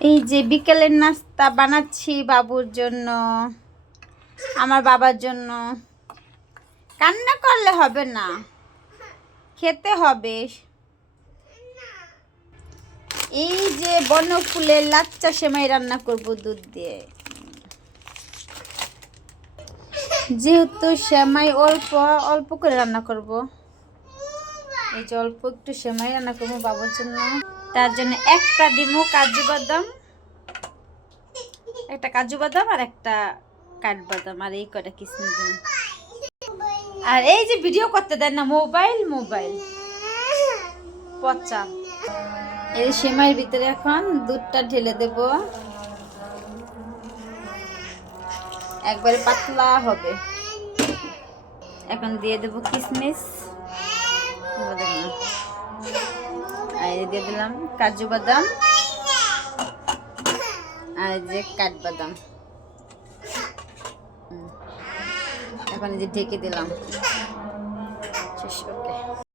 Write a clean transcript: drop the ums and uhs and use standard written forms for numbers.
এই যে বিকেলের নাস্তা বানাচ্ছি বাবুর জন্য, আমার বাবার জন্য। কান্না করলে হবে না, খেতে হবে। এই যে বনফুলের লাচ্চা সেমাই রান্না করব দুধ দিয়ে। যেহেতু সেমাই অল্প অল্প করে রান্না করব, এই যে অল্প একটু সেমাই রান্না করবো বাবার জন্য। তার জন্য একটা দিব কাজু বাদাম, একটা কাজু বাদাম আর একটা কাঠবাদাম, আর এই কটা কিশমিশ দিব। আর এই যে ভিডিও করতে দেন না, মোবাইল মোবাইল পচা। এই সেমাইয়ের ভিতরে এখন দুধটা ঢেলে দেব, একবারে পাতলা হবে। এখন দিয়ে দেব কিশমিশ, আর দিয়ে দিলাম কাজু বাদাম আর যে কাঠবাদাম। এখন যে ঢেকে দিলাম। ওকে।